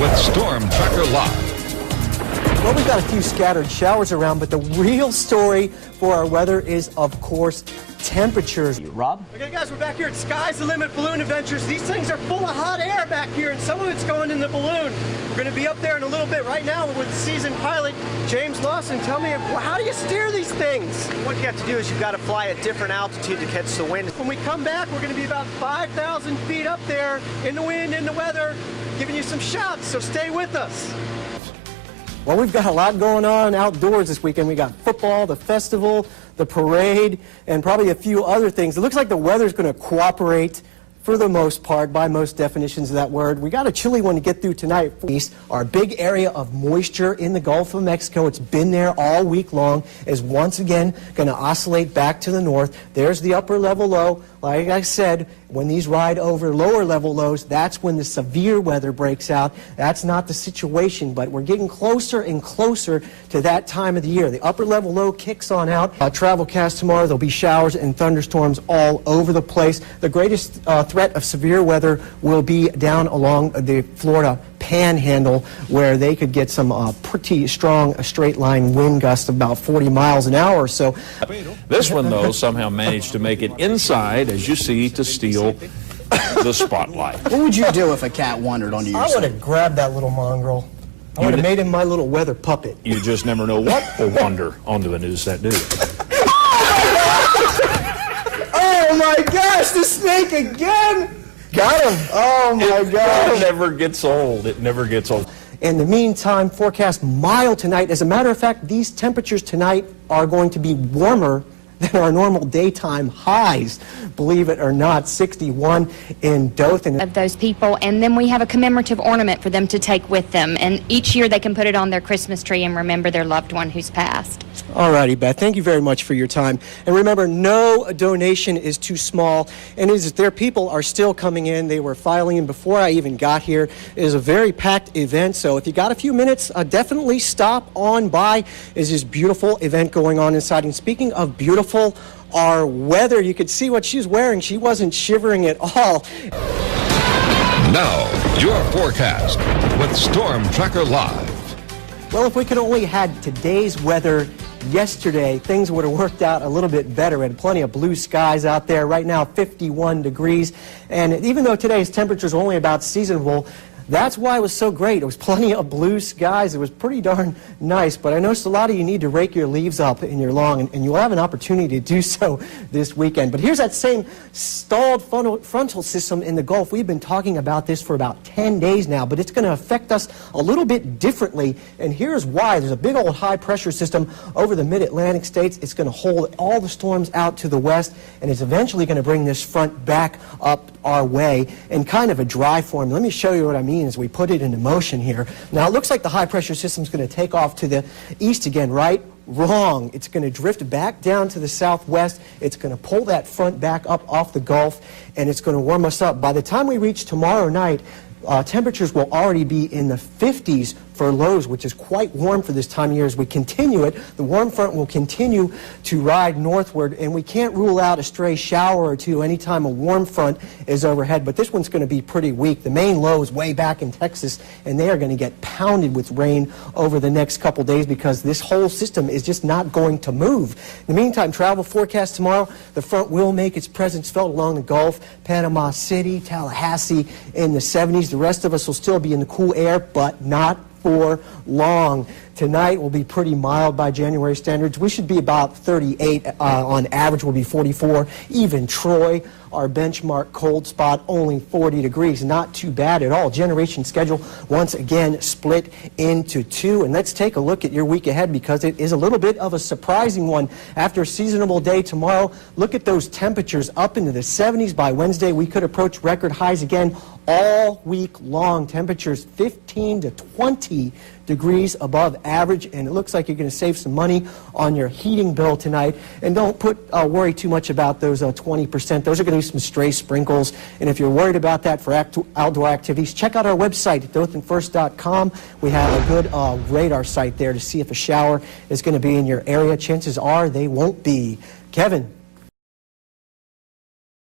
with Storm Tracker Live. Well, we've got a few scattered showers around, but the real story for our weather is, of course, temperatures. Rob? Okay, guys, we're back here at Sky's the Limit Balloon Adventures. These things are full of hot air back here, and some of it's going in the balloon. We're going to be up there in a little bit. Right now, we're with seasoned pilot James Lawson. Tell me, how do you steer these things? What you have to do is you've got to fly at different altitude to catch the wind. When we come back, we're going to be about 5,000 feet up there in the wind, in the weather, giving you some shots, so stay with us. Well, we've got a lot going on outdoors this weekend. We got football, the festival, the parade, and probably a few other things. It looks like the weather's going to cooperate for the most part, by most definitions of that word. We got a chilly one to get through tonight. Our big area of moisture in the Gulf of Mexico, it's been there all week long, is once again going to oscillate back to the north. There's the upper level low. Like I said, when these ride over lower level lows, that's when the severe weather breaks out. That's not the situation, but we're getting closer and closer to that time of the year. The upper level low kicks on out. Travelcast tomorrow, there'll be showers and thunderstorms all over the place. The greatest threat of severe weather will be down along the Florida Panhandle, where they could get some pretty strong straight line wind gusts of about 40 miles an hour or so. This one, though, somehow managed to make it inside, as you see, to steal the spotlight. What would you do if a cat wandered onto your I would side? have grabbed that little mongrel. I would have made him my little weather puppet. You just never know what will wander onto a news set, do you? Oh my gosh, the snake again! Got him! Oh my gosh! It never gets old. It never gets old. In the meantime, forecast mild tonight. As a matter of fact, these temperatures tonight are going to be warmer than our normal daytime highs. Believe it or not, 61 in Dothan. Of those people, and then we have a commemorative ornament for them to take with them, and each year they can put it on their Christmas tree and remember their loved one who's passed. All righty, Beth, thank you very much for your time. And remember, no donation is too small, and their people are still coming in. They were filing in before I even got here. It is a very packed event, so if you got a few minutes, definitely stop on by. Is this beautiful event going on inside. And speaking of beautiful, our weather, you could see what she's wearing. She wasn't shivering at all. Now, your forecast with Storm Tracker Live. Well, if we could only had today's weather yesterday, things would have worked out a little bit better. We had plenty of blue skies out there. Right now, 51 degrees. And even though today's temperature is only about seasonable, that's why it was so great. It was plenty of blue skies. It was pretty darn nice, but I noticed a lot of you need to rake your leaves up in your lawn, and you'll have an opportunity to do so this weekend. But here's that same stalled frontal system in the Gulf. We've been talking about this for about 10 days now, but it's going to affect us a little bit differently, and here's why. There's a big old high-pressure system over the mid-Atlantic states. It's going to hold all the storms out to the west, and it's eventually going to bring this front back up our way in kind of a dry form. Let me show you what I mean as we put it into motion here. Now, it looks like the high-pressure system is going to take off to the east again, right? Wrong. It's going to drift back down to the southwest. It's going to pull that front back up off the Gulf, and it's going to warm us up. By the time we reach tomorrow night, temperatures will already be in the 50s for lows, which is quite warm for this time of year. As we continue it, the warm front will continue to ride northward, and we can't rule out a stray shower or two anytime a warm front is overhead, but this one's going to be pretty weak. The main low is way back in Texas, and they are going to get pounded with rain over the next couple days because this whole system is just not going to move. In the meantime, travel forecast tomorrow, the front will make its presence felt along the Gulf, Panama City, Tallahassee in the 70s. The rest of us will still be in the cool air, but not for long. Tonight will be pretty mild by January standards. We should be about 38 on average. Will be 44. Even Troy, our benchmark cold spot, only 40 degrees. Not too bad at all. Generation schedule once again split into two. And let's take a look at your week ahead because it is a little bit of a surprising one. After a seasonable day tomorrow, look at those temperatures up into the 70s. By Wednesday, we could approach record highs again all week long. Temperatures 15 to 20 degrees above average, and it looks like you're going to save some money on your heating bill tonight. And don't worry too much about those 20%. Those are going to be some stray sprinkles. And if you're worried about that for outdoor activities, check out our website at dothanfirst.com. We have a good radar site there to see if a shower is going to be in your area. Chances are they won't be. Kevin.